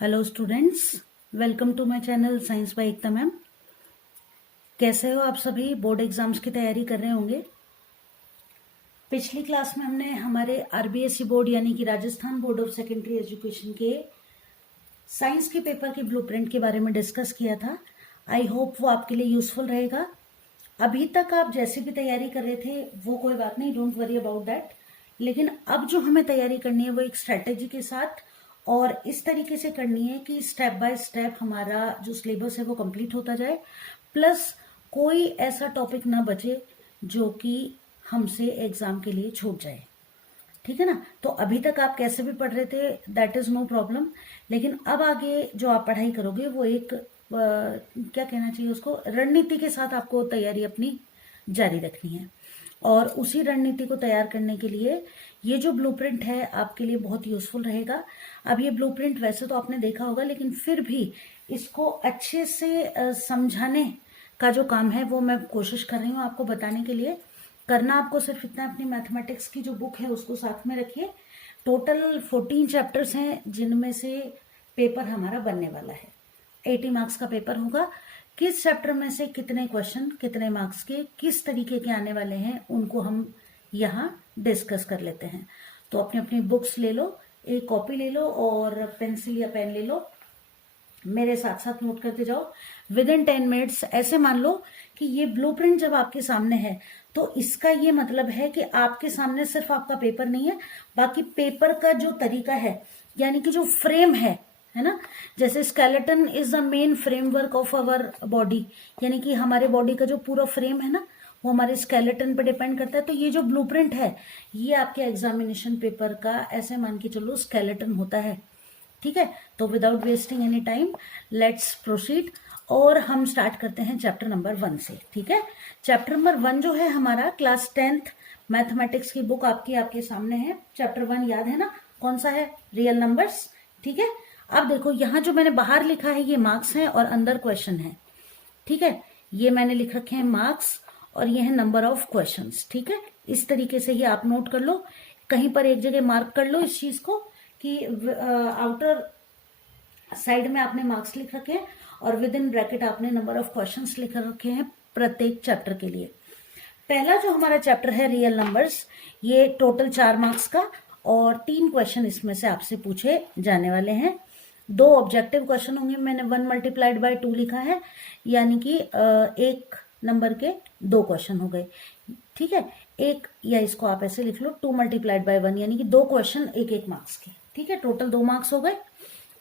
Hello students, welcome to my channel science by Ekta ma'am. कैसे हो आप सभी? बोर्ड एग्जाम्स की तैयारी कर रहे होंगे। पिछली क्लास में हमने हमारे आरबीएसई बोर्ड यानी कि Rajasthan board of secondary education के साइंस के पेपर के ब्लूप्रिंट के बारे में डिस्कस किया था। आई होप वो आपके लिए यूजफुल रहेगा। अभी तक आप जैसी भी तैयारी कर रहे थे वो कोई बात नहीं, डोंट वरी अबाउट दैट। लेकिन अब जो हमें तैयारी करनी है वो एक स्ट्रेटेजी के साथ और इस तरीके से करनी है कि स्टेप बाय स्टेप हमारा जो सिलेबस है वो कंप्लीट होता जाए, प्लस कोई ऐसा टॉपिक ना बचे जो कि हमसे एग्जाम के लिए छूट जाए। ठीक है ना? तो अभी तक आप कैसे भी पढ़ रहे थे दैट इज नो प्रॉब्लम, लेकिन अब आगे जो आप पढ़ाई करोगे वो एक क्या कहना चाहिए उसको, रणनीति के साथ आपको तैयारी अपनी जारी रखनी है। और उसी रणनीति को तैयार करने के लिए ये जो ब्लूप्रिंट है आपके लिए बहुत यूजफुल रहेगा। अब ये ब्लूप्रिंट वैसे तो आपने देखा होगा, लेकिन फिर भी इसको अच्छे से समझाने का जो काम है वो मैं कोशिश कर रही हूँ आपको बताने के लिए। करना आपको सिर्फ इतना, अपनी मैथमेटिक्स की जो बुक है उसको साथ में रखिए। टोटल 14 चैप्टर्स हैं जिनमें से पेपर हमारा बनने वाला है। 80 मार्क्स का पेपर होगा। किस चैप्टर में से कितने क्वेश्चन कितने मार्क्स के किस तरीके के आने वाले हैं उनको हम यहाँ डिस्कस कर लेते हैं। तो अपनी अपनी बुक्स ले लो, एक कॉपी ले लो और पेंसिल या पेन ले लो, मेरे साथ साथ नोट करते जाओ। विद इन 10 मिनट्स ऐसे मान लो कि ये ब्लूप्रिंट जब आपके सामने है तो इसका ये मतलब है कि आपके सामने सिर्फ आपका पेपर नहीं है, बाकी पेपर का जो तरीका है यानी कि जो फ्रेम है ना। जैसे skeleton is the main framework of our body, यानी कि हमारे बॉडी का जो पूरा फ्रेम है ना वो हमारे स्केलेटन पे डिपेंड करता है। तो ये जो ब्लूप्रिंट है ये आपके एग्जामिनेशन पेपर का ऐसे मान के चलो स्केलेटन होता है। ठीक है, तो without wasting any time let's proceed और हम स्टार्ट करते हैं चैप्टर नंबर 1 से। ठीक है, चैप्टर नंबर 1 जो है हमारा क्लास 10th मैथमेटिक्स की बुक आपके सामने है। चैप्टर 1 याद है ना कौन सा है? Real numbers. ठीक है, अब देखो यहाँ जो मैंने बाहर लिखा है ये मार्क्स है और अंदर क्वेश्चन है। ठीक है, ये मैंने लिख रखे हैं मार्क्स और ये है नंबर ऑफ क्वेश्चंस। ठीक है, इस तरीके से ही आप नोट कर लो, कहीं पर एक जगह मार्क कर लो इस चीज को कि आउटर साइड में आपने मार्क्स लिख रखे हैं और विद इन ब्रैकेट आपने नंबर ऑफ क्वेश्चंस लिख रखे हैं प्रत्येक चैप्टर के लिए। पहला जो हमारा चैप्टर है रियल नंबर्स, ये टोटल 4 मार्क्स का और 3 क्वेश्चन इसमें से आपसे पूछे जाने वाले हैं। 2 ऑब्जेक्टिव क्वेश्चन होंगे। मैंने 1 मल्टीप्लाइड बाय 2 लिखा है, यानी कि एक नंबर के 2 क्वेश्चन हो गए। ठीक है, एक, या इसको आप ऐसे लिख लो 2 मल्टीप्लाइड बाय 1 यानी कि 2 क्वेश्चन एक मार्क्स के। ठीक है, टोटल 2 मार्क्स हो गए।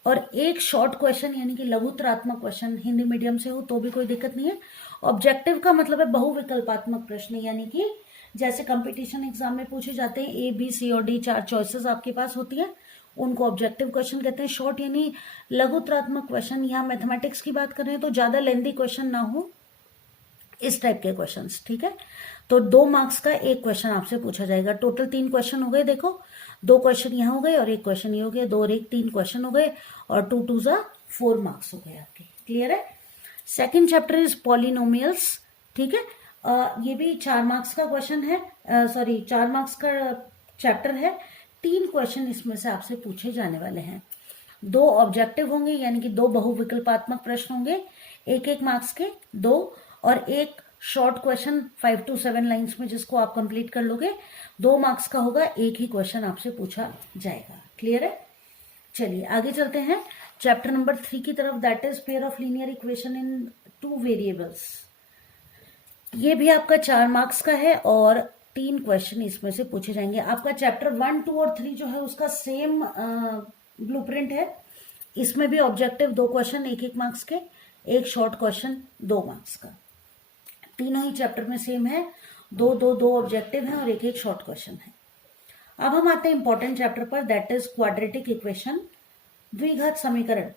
और एक शॉर्ट क्वेश्चन यानी कि लघुत्तरात्मक क्वेश्चन, हिंदी मीडियम से हो तो भी कोई दिक्कत नहीं है। ऑब्जेक्टिव का मतलब है बहुविकल्पात्मक प्रश्न, यानी कि जैसे कंपटीशन एग्जाम में पूछे जाते हैं ए बी सी और डी 4 चॉइसेस आपके पास होती है, उनको ऑब्जेक्टिव क्वेश्चन कहते हैं। शॉर्ट यानी लघुत्तरात्मक क्वेश्चन, यहाँ मैथमेटिक्स की बात कर रहे हैं तो ज्यादा लेंथी क्वेश्चन ना हो, इस टाइप के क्वेश्चंस। ठीक है, तो 2 मार्क्स का एक क्वेश्चन आपसे पूछा जाएगा। टोटल 3 क्वेश्चन हो गए। देखो 2 क्वेश्चन यहाँ हो गए और एक क्वेश्चन ये हो गया, 2 और 1 3 क्वेश्चन हो गए और 2 2 जा 4 मार्क्स हो गए आपके। क्लियर है? Second chapter is polynomials. ठीक है, ये भी 4 मार्क्स का क्वेश्चन है, 4 मार्क्स का चैप्टर है। 3 क्वेश्चन इसमें से आपसे पूछे जाने वाले हैं। 2 ऑब्जेक्टिव होंगे यानी कि 2 बहुविकल्पात्मक प्रश्न होंगे, एक मार्क्स के 2, और एक शॉर्ट क्वेश्चन 5 to 7 लाइंस में जिसको आप कंप्लीट कर लोगे 2 मार्क्स का होगा। एक ही क्वेश्चन आपसे पूछा जाएगा। क्लियर है? चलिए आगे चलते हैं चैप्टर नंबर 3 की तरफ, that is pair of linear equation in 2 variables. ये भी आपका 4 मार्क्स का है और 3 क्वेश्चन इसमें से पूछे जाएंगे। आपका चैप्टर 1 2 और 3 जो है उसका सेम ब्लूप्रिंट है। इसमें भी ऑब्जेक्टिव 2 क्वेश्चन एक मार्क्स के, एक शॉर्ट क्वेश्चन 2 मार्क्स का। तीनों ही चैप्टर में सेम है, 2 ऑब्जेक्टिव है और एक शॉर्ट क्वेश्चन है। अब हम आते हैं इंपॉर्टेंट चैप्टर पर, दैट इज क्वाड्रेटिक इक्वेशन, द्विघात समीकरण।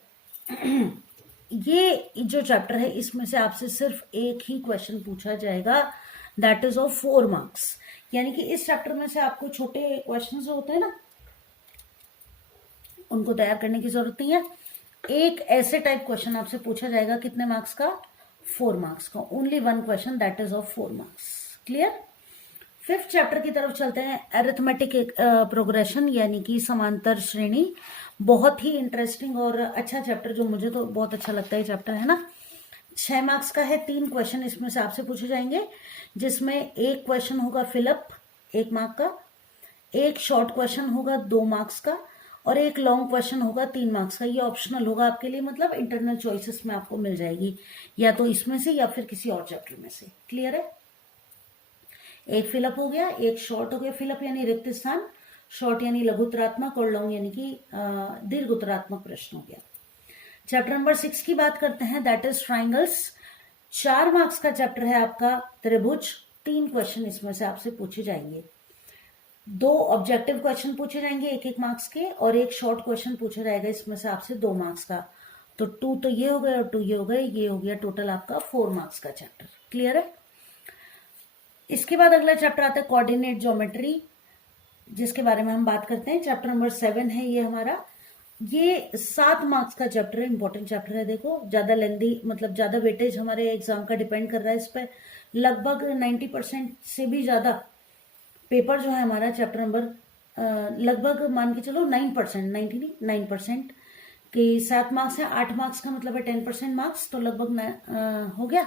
ये जो चैप्टर है इसमें से आपसे सिर्फ एक ही क्वेश्चन पूछा जाएगा, दैट इज ऑफ 4 मार्क्स। यानी कि इस चैप्टर में से आपको छोटे क्वेश्चन जो होते हैं ना उनको तैयार करने की जरूरत नहीं है। एक ऐसे टाइप क्वेश्चन आपसे पूछा जाएगा, कितने मार्क्स का? 4 मार्क्स का। Only 1 question that is of 4 marks. Clear? 5th chapter की तरफ चलते हैं, अरिथमेटिक प्रोग्रेशन यानी कि समांतर श्रेणी। बहुत ही इंटरेस्टिंग और अच्छा चैप्टर, जो मुझे तो बहुत अच्छा लगता है चैप्टर, है ना। 6 मार्क्स का है, 3 क्वेश्चन इसमें से आपसे पूछे जाएंगे, जिसमें एक क्वेश्चन होगा फिलअप 1 मार्क का, एक शॉर्ट क्वेश्चन होगा 2 मार्क्स का, और एक लॉन्ग क्वेश्चन होगा 3 मार्क्स का। ये ऑप्शनल होगा आपके लिए, मतलब इंटरनल चॉइसेस में आपको मिल जाएगी, या तो इसमें से या फिर किसी और चैप्टर में से। क्लियर है। एक फिलअप हो गया, एक शॉर्ट हो गया। फिलअप यानी रिक्त स्थान, शॉर्ट यानी लघु उत्तरात्मक, और लॉन्ग यानी कि दीर्घ उत्तरात्मक प्रश्न हो गया। चैप्टर नंबर 6 की बात करते हैं, दैट इज ट्राइंगल्स। 4 मार्क्स का चैप्टर है आपका त्रिभुज। 3 क्वेश्चन इसमें से आपसे पूछे जाएंगे। 2 ऑब्जेक्टिव क्वेश्चन पूछे जाएंगे 1-1 मार्क्स के, और एक शॉर्ट क्वेश्चन पूछा जाएगा इसमें से आपसे 2 मार्क्स का। तो 2 तो ये हो गए और 2 ये हो गए, ये हो गया टोटल आपका 4 मार्क्स का चैप्टर। क्लियर है। इसके बाद अगला चैप्टर आता है कोऑर्डिनेट ज्योमेट्री, जिसके बारे में हम बात करते हैं। चैप्टर नंबर 7 है ये हमारा। ये 7 मार्क्स का चैप्टर है, इंपॉर्टेंट चैप्टर है। देखो, ज्यादा लेंदी, मतलब ज्यादा वेटेज हमारे एग्जाम का डिपेंड कर रहा है इस पर। लगभग 90% से भी ज्यादा पेपर जो है हमारा चैप्टर नंबर लगभग मान के चलो 9%, 90 नहीं 9% कि 7 मार्क्स है, 8 मार्क्स का मतलब है 10% मार्क्स, तो लगभग हो गया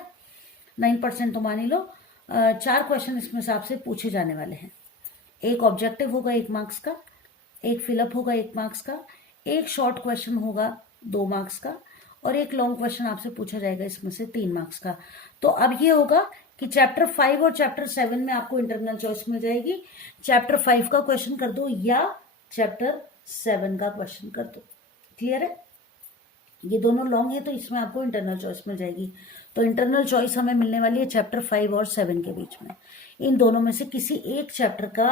9%, तो मान ही लो 4 क्वेश्चन इसमें से आपसे पूछे जाने वाले हैं। एक ऑब्जेक्टिव होगा 1 मार्क्स का, एक फिलअप होगा 1 मार्क्स का, एक शॉर्ट क्वेश्चन होगा 2 मार्क्स का, और एक लॉन्ग क्वेश्चन आपसे पूछा जाएगा इसमें से 3 मार्क्स का। तो अब ये होगा कि चैप्टर 5 और चैप्टर 7 में आपको इंटरनल चॉइस मिल जाएगी। चैप्टर 5 का क्वेश्चन कर दो या चैप्टर 7 का क्वेश्चन कर दो। क्लियर है। ये दोनों लॉन्ग है तो इसमें आपको इंटरनल चॉइस मिल जाएगी। तो इंटरनल चॉइस हमें मिलने वाली है चैप्टर 5 और 7 के बीच में। इन दोनों में से किसी एक चैप्टर का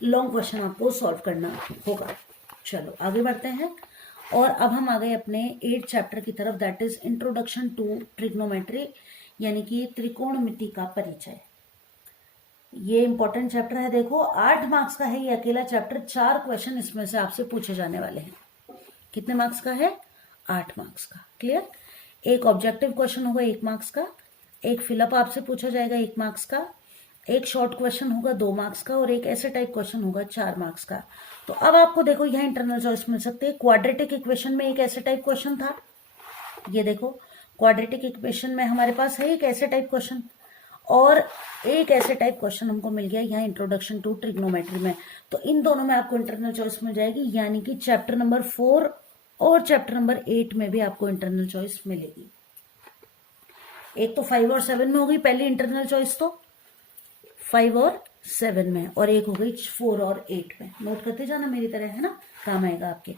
लॉन्ग क्वेश्चन आपको सॉल्व करना होगा। चलो आगे बढ़ते हैं, और अब हम आ गए अपने 8 चैप्टर की तरफ, that is introduction to trigonometry, यानी कि त्रिकोणमिति का परिचय। ये इंपॉर्टेंट चैप्टर है। देखो, 8 मार्क्स का है ये अकेला चैप्टर। 4 क्वेश्चन इसमें से आपसे पूछे जाने वाले हैं। कितने मार्क्स का है? 8 मार्क्स का। क्लियर। एक ऑब्जेक्टिव क्वेश्चन होगा 1 मार्क्स का, एक फिलअप आपसे पूछा जाएगा 1 मार्क्स का, एक शॉर्ट क्वेश्चन होगा 2 मार्क्स का, और एक ऐसे टाइप क्वेश्चन होगा 4 मार्क्स का। तो अब आपको देखो यहाँ इंटरनल चॉइस मिल सकते हैं। क्वाड्रेटिक इक्वेशन में एक ऐसे टाइप क्वेश्चन था, ये देखो क्वाड्रेटिक इक्वेशन में हमारे पास है एक ऐसे टाइप क्वेश्चन, और एक ऐसे टाइप क्वेश्चन हमको मिल गया यहाँ इंट्रोडक्शन टू ट्रिग्नोमेट्री में। तो इन दोनों में आपको इंटरनल चॉइस मिल जाएगी, यानी कि चैप्टर नंबर 4 और चैप्टर नंबर 8 में भी आपको इंटरनल चॉइस मिलेगी। एक तो 5 और 7 में हो गई पहली इंटरनल चॉइस, तो 5 और 7 में, और एक हो गई 4 और 8 में। नोट करते जाना मेरी तरह, है ना, काम आएगा आपके।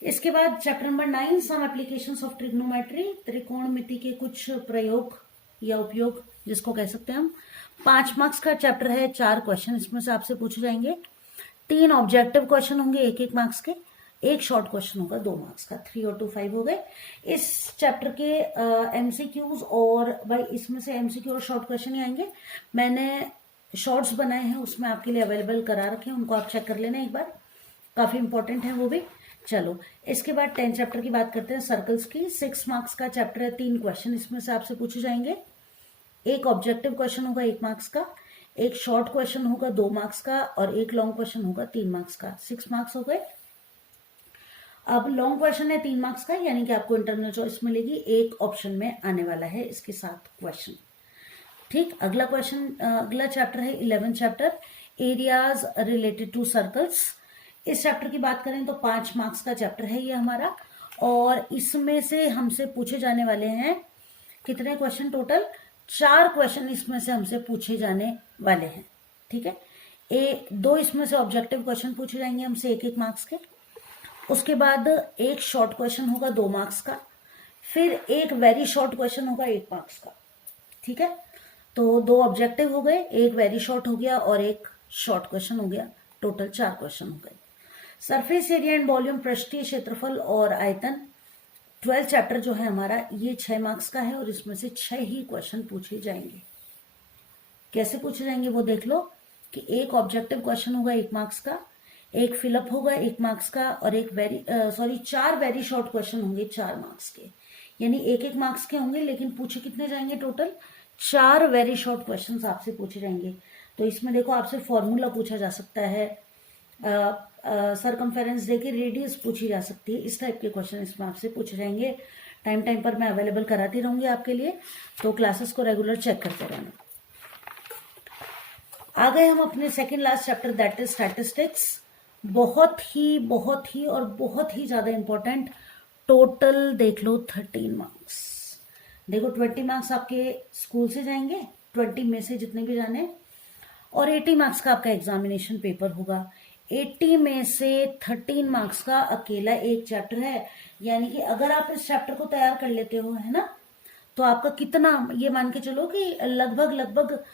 इसके बाद chapter number 9, some applications of trigonometry, त्रिकोणमिति के कुछ प्रयोग या उपयोग जिसको कह सकते हैं हम। 5 मार्क्स का चैप्टर है, 4 क्वेश्चन इसमें से आपसे पूछे जाएंगे। 3 ऑब्जेक्टिव क्वेश्चन होंगे 1-1 मार्क्स के, एक शॉर्ट क्वेश्चन होगा 2 मार्क्स का। 3 और 2 5 हो गए। इस चैप्टर के एमसीक्यूज, और भाई इसमें से एमसीक्यू और शॉर्ट क्वेश्चन ही आएंगे। मैंने शॉर्ट्स बनाए हैं, उसमें आपके लिए अवेलेबल करा रखे हैं, उनको आप चेक कर लेना एक बार, काफी इंपॉर्टेंट है वो भी। चलो इसके बाद 10 चैप्टर की बात करते हैं, सर्कल्स की। 6 मार्क्स का चैप्टर है, 3 क्वेश्चन इसमें से आपसे पूछे जाएंगे। एक ऑब्जेक्टिव क्वेश्चन होगा 1 मार्क्स का, एक शॉर्ट क्वेश्चन होगा 2 मार्क्स का, और एक लॉन्ग क्वेश्चन होगा 3 मार्क्स का। 6 मार्क्स हो गए। अब लॉन्ग क्वेश्चन है 3 मार्क्स का, यानी कि आपको इंटरनल चॉइस मिलेगी, एक ऑप्शन में आने वाला है इसके साथ क्वेश्चन। ठीक, अगला क्वेश्चन, अगला चैप्टर है 11 chapter, areas related to circles. इस चैप्टर की बात करें तो 5 मार्क्स का चैप्टर है ये हमारा, और इसमें से हमसे पूछे जाने वाले हैं कितने क्वेश्चन? टोटल 4 क्वेश्चन इसमें से हमसे पूछे जाने वाले हैं। ठीक है, 2 इसमें से ऑब्जेक्टिव क्वेश्चन पूछे जाएंगे हमसे 1-1 मार्क्स के। उसके बाद एक शॉर्ट क्वेश्चन होगा 2 मार्क्स का, फिर एक वेरी शॉर्ट क्वेश्चन होगा 1 मार्क्स का। ठीक है, तो 2 ऑब्जेक्टिव हो गए, एक वेरी शॉर्ट हो गया और एक शॉर्ट क्वेश्चन हो गया। टोटल 4 क्वेश्चन हो गए। सरफेस एरिया एंड वॉल्यूम, पृष्ठीय क्षेत्रफल और आयतन, 12 चैप्टर जो है हमारा, ये 6 मार्क्स का है, और इसमें से 6 ही क्वेश्चन पूछे जाएंगे। कैसे पूछे जाएंगे वो देख लो, कि एक ऑब्जेक्टिव क्वेश्चन होगा 1 मार्क्स का, एक फिलअप होगा 1 मार्क्स का, और एक 4 वेरी शॉर्ट क्वेश्चन होंगे 4 मार्क्स के। यानी 1-1 मार्क्स के होंगे, लेकिन पूछे कितने जाएंगे? टोटल 4 वेरी शॉर्ट क्वेश्चंस आपसे पूछे जाएंगे। तो इसमें देखो आपसे फॉर्मूला पूछा जा सकता है, सरकमफेरेंस देके रेडियस पूछी जा सकती है। इस टाइप के क्वेश्चन इसमें आपसे पूछे जाएंगे। टाइम टाइम पर मैं अवेलेबल कराती रहूंगी आपके लिए, तो क्लासेस को रेगुलर चेक करते रहना। आ गए हम अपने second last chapter, that is statistics. बहुत ही और बहुत ही ज्यादा इंपॉर्टेंट। टोटल देख लो 13 मार्क्स। देखो 20 मार्क्स आपके स्कूल से जाएंगे, 20 में से जितने भी जाने, और 80 मार्क्स का आपका एग्जामिनेशन पेपर होगा। 80 में से 13 मार्क्स का अकेला एक चैप्टर है। यानी कि अगर आप इस चैप्टर को तैयार कर लेते हो, है ना, तो आपका कितना, ये मान के चलो कि लगभग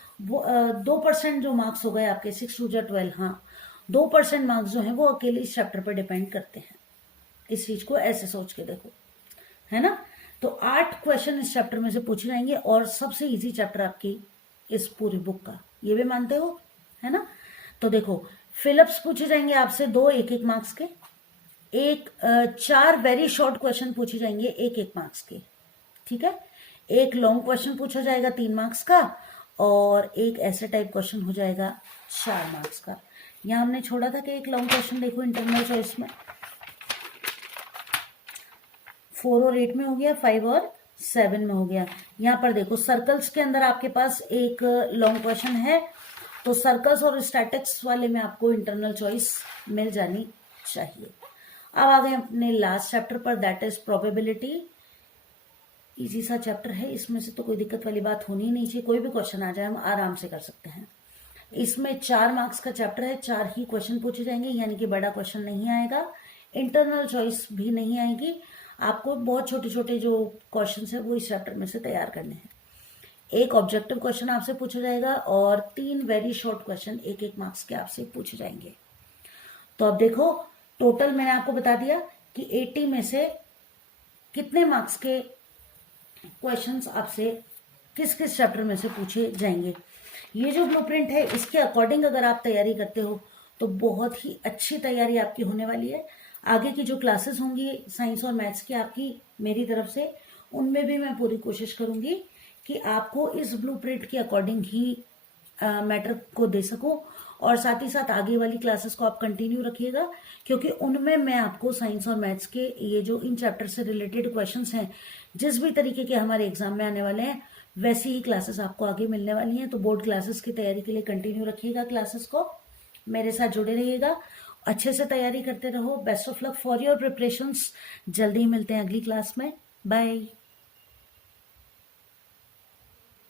2% जो मार्क्स हो गए आपके, 6 2 12, हाँ 2% मार्क्स जो है वो अकेले इस चैप्टर पर डिपेंड करते हैं। इस चीज को ऐसे सोच के देखो, है ना। तो 8 क्वेश्चन इस चैप्टर में से पूछे जाएंगे, और सबसे इजी चैप्टर आपकी इस पूरी बुक का, ये भी मानते हो, है ना। तो देखो फिलिप्स पूछे जाएंगे आपसे 2 1 मार्क्स के, 4 वेरी शॉर्ट क्वेश्चन पूछे जाएंगे 1 मार्क्स के, ठीक है। एक लॉन्ग क्वेश्चन पूछा जाएगा 3 मार्क्स का, और एक ऐसे टाइप क्वेश्चन हो जाएगा 4 मार्क्स का। यहां हमने छोड़ा था कि एक लॉन्ग क्वेश्चन देखो इंटरनल चॉइस में 4 और 8 में हो गया, 5 और 7 में हो गया। यहाँ पर देखो सर्कल्स के अंदर आपके पास एक लॉन्ग क्वेश्चन है, तो सर्कल्स और स्टैटिक्स वाले में आपको इंटरनल चॉइस मिल जानी चाहिए। अब आ गए अपने लास्ट चैप्टर पर, दैट इज प्रोबेबिलिटी। इजी सा चैप्टर है, इसमें से तो कोई दिक्कत वाली बात होनी ही नहीं चाहिए। कोई भी क्वेश्चन आ जाए हम आराम से कर सकते हैं। इसमें 4 मार्क्स का चैप्टर है, 4 ही क्वेश्चन पूछे जाएंगे, यानी कि बड़ा क्वेश्चन नहीं आएगा, इंटरनल चॉइस भी नहीं आएगी। आपको बहुत छोटे छोटे जो क्वेश्चन है वो इस चैप्टर में से तैयार करने हैं। एक ऑब्जेक्टिव क्वेश्चन आपसे पूछा जाएगा, और 3 वेरी शॉर्ट क्वेश्चन 1 मार्क्स के आपसे पूछे जाएंगे। तो अब देखो टोटल मैंने आपको बता दिया कि 80 में से कितने मार्क्स के क्वेश्चंस आपसे किस किस चैप्टर में से पूछे जाएंगे। ये जो ब्लूप्रिंट है इसके अकॉर्डिंग अगर आप तैयारी करते हो तो बहुत ही अच्छी तैयारी आपकी होने वाली है। आगे की जो क्लासेस होंगी साइंस और मैथ्स की आपकी मेरी तरफ से, उनमें भी मैं पूरी कोशिश करूंगी कि आपको इस ब्लूप्रिंट के अकॉर्डिंग ही मैटर को दे सकूं, और साथ ही साथ आगे वाली क्लासेस को आप कंटिन्यू रखिएगा, क्योंकि उनमें मैं आपको साइंस और मैथ्स के ये जो इन चैप्टर से रिलेटेड क्वेश्चंस हैं, जिस भी तरीके के हमारे एग्जाम में आने वाले हैं, वैसी ही क्लासेस आपको आगे मिलने वाली हैं। तो बोर्ड क्लासेस की तैयारी के लिए कंटिन्यू रखिएगा क्लासेस को, मेरे साथ जुड़े रहिएगा, अच्छे से तैयारी करते रहो। Best of luck for your preparations. जल्दी ही मिलते हैं अगली क्लास में। बाय।